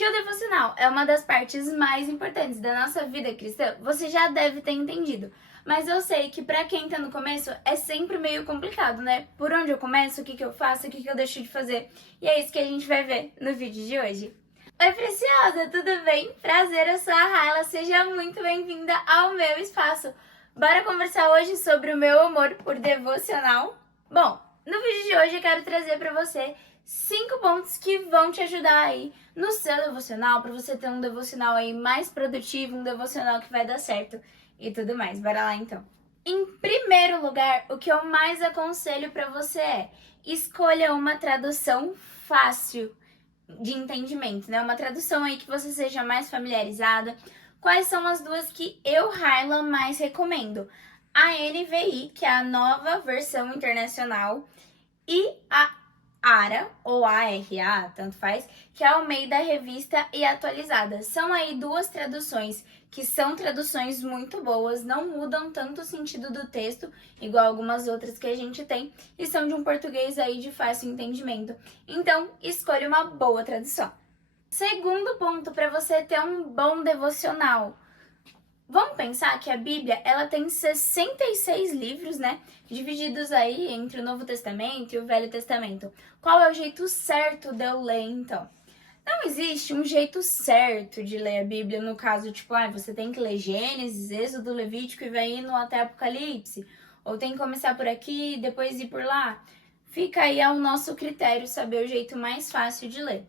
Que o devocional é uma das partes mais importantes da nossa vida cristã, você já deve ter entendido. Mas eu sei que pra quem tá no começo é sempre meio complicado, né? Por onde eu começo, o que eu faço, o que eu deixo de fazer. E é isso que a gente vai ver no vídeo de hoje. Oi, preciosa, tudo bem? Prazer, eu sou a Raila, seja muito bem-vinda ao meu espaço. Bora conversar hoje sobre o meu amor por devocional? Bom, no vídeo de hoje eu quero trazer pra você 5 pontos que vão te ajudar aí no seu devocional, para você ter um devocional aí mais produtivo, um devocional que vai dar certo e tudo mais. Bora lá então. Em primeiro lugar, o que eu mais aconselho para você é escolha uma tradução fácil de entendimento, né? Uma tradução aí que você seja mais familiarizada. Quais são as duas que eu, Harlan, mais recomendo? A NVI, que é a Nova Versão Internacional, e a ARA, ou ARA, tanto faz, que é ao meio da Revista e Atualizada. São aí duas traduções que são traduções muito boas, não mudam tanto o sentido do texto, igual algumas outras que a gente tem, e são de um português aí de fácil entendimento. Então, escolha uma boa tradução. Segundo ponto para você ter um bom devocional. Vamos pensar que a Bíblia, ela tem 66 livros, né? Divididos aí entre o Novo Testamento e o Velho Testamento. Qual é o jeito certo de eu ler, então? Não existe um jeito certo de ler a Bíblia, no caso, tipo, você tem que ler Gênesis, Êxodo, Levítico e vai indo até Apocalipse. Ou tem que começar por aqui e depois ir por lá. Fica aí ao nosso critério saber o jeito mais fácil de ler.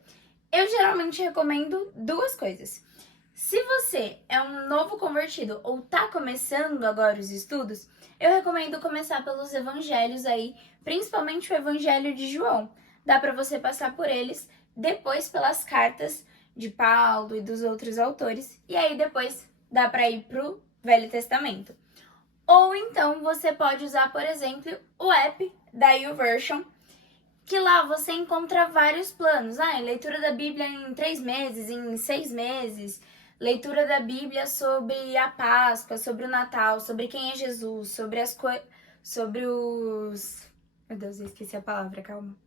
Eu geralmente recomendo duas coisas. Se você é um novo convertido ou tá começando agora os estudos, eu recomendo começar pelos evangelhos aí, principalmente o evangelho de João. Dá para você passar por eles, depois pelas cartas de Paulo e dos outros autores, e aí depois dá para ir pro Velho Testamento. Ou então você pode usar, por exemplo, o app da YouVersion, que lá você encontra vários planos. Leitura da Bíblia em 3 meses, em 6 meses, leitura da Bíblia sobre a Páscoa, sobre o Natal, sobre quem é Jesus, sobre os... Meu Deus, eu esqueci a palavra, calma.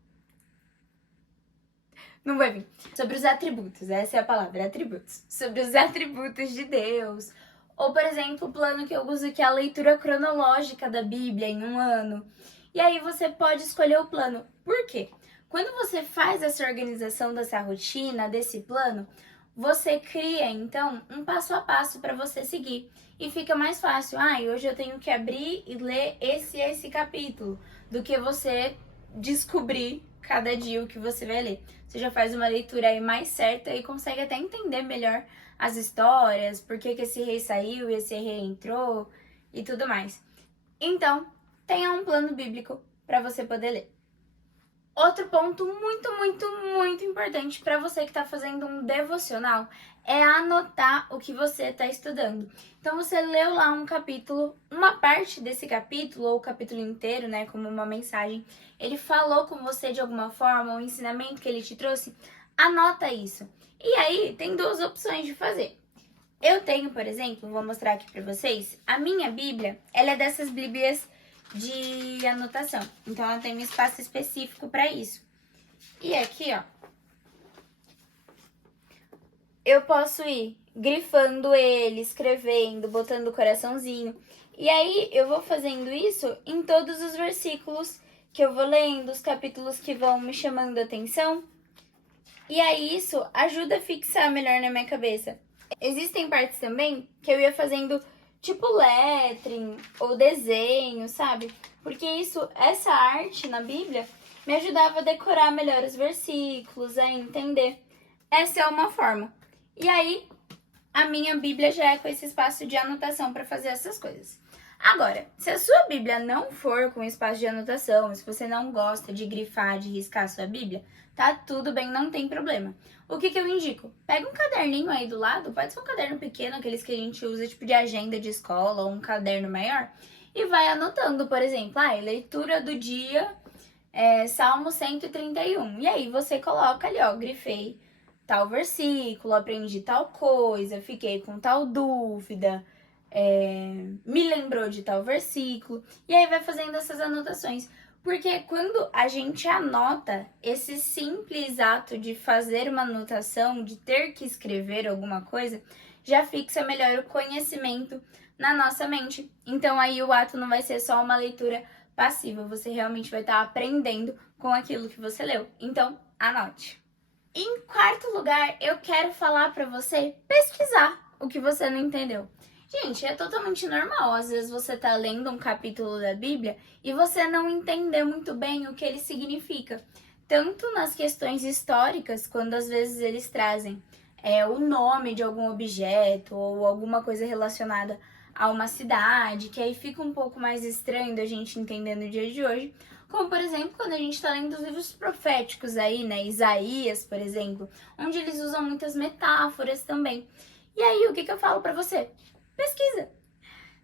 Não vai vir. Sobre os atributos, essa é a palavra, atributos. Sobre os atributos de Deus. Ou, por exemplo, o plano que eu uso, que é a leitura cronológica da Bíblia em um ano. E aí você pode escolher o plano. Por quê? Quando você faz essa organização dessa rotina, desse plano, você cria, então, um passo a passo para você seguir. E fica mais fácil. Hoje eu tenho que abrir e ler esse capítulo, do que você descobrir cada dia o que você vai ler. Você já faz uma leitura aí mais certa e consegue até entender melhor as histórias, por que esse rei saiu e esse rei entrou e tudo mais. Então, tenha um plano bíblico para você poder ler. Outro ponto muito importante para você que está fazendo um devocional é anotar o que você está estudando. Então você leu lá um capítulo, uma parte desse capítulo ou o capítulo inteiro, né, como uma mensagem, ele falou com você de alguma forma, um ensinamento que ele te trouxe, anota isso. E aí tem duas opções de fazer. Eu tenho, por exemplo, vou mostrar aqui para vocês, a minha Bíblia, ela é dessas Bíblias de anotação. Então, ela tem um espaço específico para isso. E aqui, ó, eu posso ir grifando ele, escrevendo, botando o coraçãozinho. E aí, eu vou fazendo isso em todos os versículos que eu vou lendo, os capítulos que vão me chamando a atenção. E aí, isso ajuda a fixar melhor na minha cabeça. Existem partes também que eu ia fazendo tipo lettering ou desenho, sabe? Porque essa arte na Bíblia me ajudava a decorar melhor os versículos, a entender. Essa é uma forma. E aí, a minha Bíblia já é com esse espaço de anotação para fazer essas coisas. Agora, se a sua Bíblia não for com espaço de anotação, se você não gosta de grifar, de riscar a sua Bíblia, tá tudo bem, não tem problema. O que eu indico? Pega um caderninho aí do lado, pode ser um caderno pequeno, aqueles que a gente usa tipo de agenda de escola ou um caderno maior, e vai anotando, por exemplo, leitura do dia, Salmo 131. E aí você coloca ali, ó, grifei tal versículo, aprendi tal coisa, fiquei com tal dúvida, me lembrou de tal versículo, e aí vai fazendo essas anotações. Porque quando a gente anota, esse simples ato de fazer uma anotação, de ter que escrever alguma coisa, já fixa melhor o conhecimento na nossa mente. Então aí o ato não vai ser só uma leitura passiva, você realmente vai estar aprendendo com aquilo que você leu. Então, anote. Em quarto lugar, eu quero falar para você pesquisar o que você não entendeu. Gente, é totalmente normal. Às vezes você tá lendo um capítulo da Bíblia e você não entender muito bem o que ele significa. Tanto nas questões históricas, quando às vezes eles trazem o nome de algum objeto ou alguma coisa relacionada a uma cidade, que aí fica um pouco mais estranho da gente entender no dia de hoje. Como, por exemplo, quando a gente está lendo os livros proféticos aí, né? Isaías, por exemplo, onde eles usam muitas metáforas também. E aí, o que eu falo para você? Pesquisa.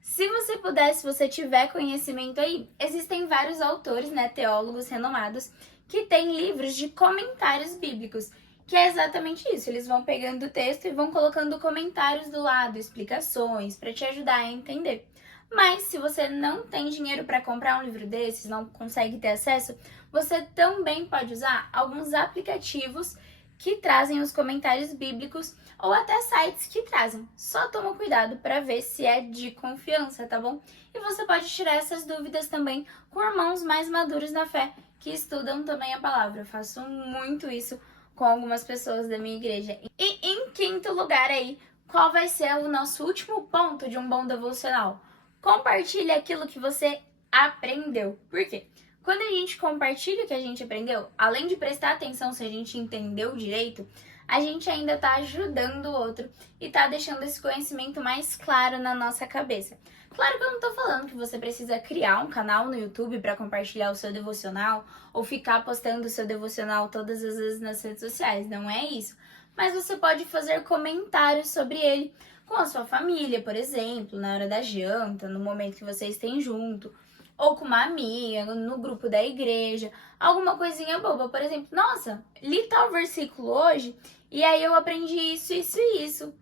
Se você puder, se você tiver conhecimento aí, existem vários autores, né, teólogos renomados, que têm livros de comentários bíblicos, que é exatamente isso. Eles vão pegando o texto e vão colocando comentários do lado, explicações, para te ajudar a entender. Mas se você não tem dinheiro para comprar um livro desses, não consegue ter acesso, você também pode usar alguns aplicativos que trazem os comentários bíblicos ou até sites que trazem. Só toma cuidado para ver se é de confiança, tá bom? E você pode tirar essas dúvidas também com irmãos mais maduros na fé, que estudam também a palavra. Eu faço muito isso com algumas pessoas da minha igreja. E em quinto lugar aí, qual vai ser o nosso último ponto de um bom devocional? Compartilhe aquilo que você aprendeu. Por quê? Quando a gente compartilha o que a gente aprendeu, além de prestar atenção se a gente entendeu direito, a gente ainda está ajudando o outro e está deixando esse conhecimento mais claro na nossa cabeça. Claro que eu não estou falando que você precisa criar um canal no YouTube para compartilhar o seu devocional ou ficar postando o seu devocional todas as vezes nas redes sociais, não é isso. Mas você pode fazer comentários sobre ele com a sua família, por exemplo, na hora da janta, no momento que vocês têm junto, ou com uma amiga, no grupo da igreja, alguma coisinha boba. Por exemplo, nossa, li tal versículo hoje e aí eu aprendi isso, isso e isso. O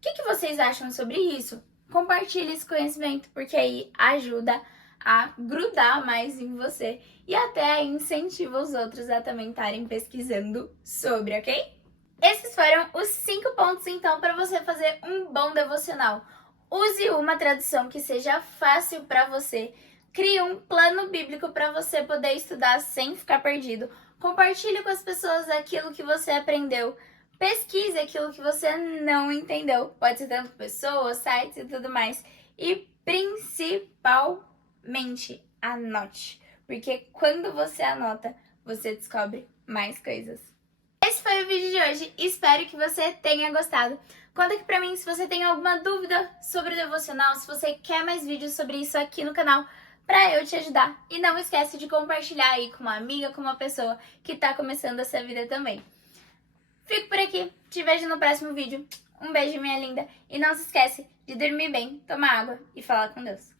que vocês acham sobre isso? Compartilhe esse conhecimento, porque aí ajuda a grudar mais em você e até incentiva os outros a também estarem pesquisando sobre, ok? Esses foram os 5 pontos, então, para você fazer um bom devocional. Use uma tradução que seja fácil para você. Crie um plano bíblico para você poder estudar sem ficar perdido. Compartilhe com as pessoas aquilo que você aprendeu. Pesquise aquilo que você não entendeu. Pode ser tanto pessoas, sites e tudo mais. E principalmente, anote. Porque quando você anota, você descobre mais coisas. Esse foi o vídeo de hoje, espero que você tenha gostado. Conta aqui pra mim se você tem alguma dúvida sobre o devocional, se você quer mais vídeos sobre isso aqui no canal, pra eu te ajudar. E não esquece de compartilhar aí com uma amiga, com uma pessoa que tá começando essa vida também. Fico por aqui, te vejo no próximo vídeo. Um beijo, minha linda, e não se esquece de dormir bem, tomar água e falar com Deus.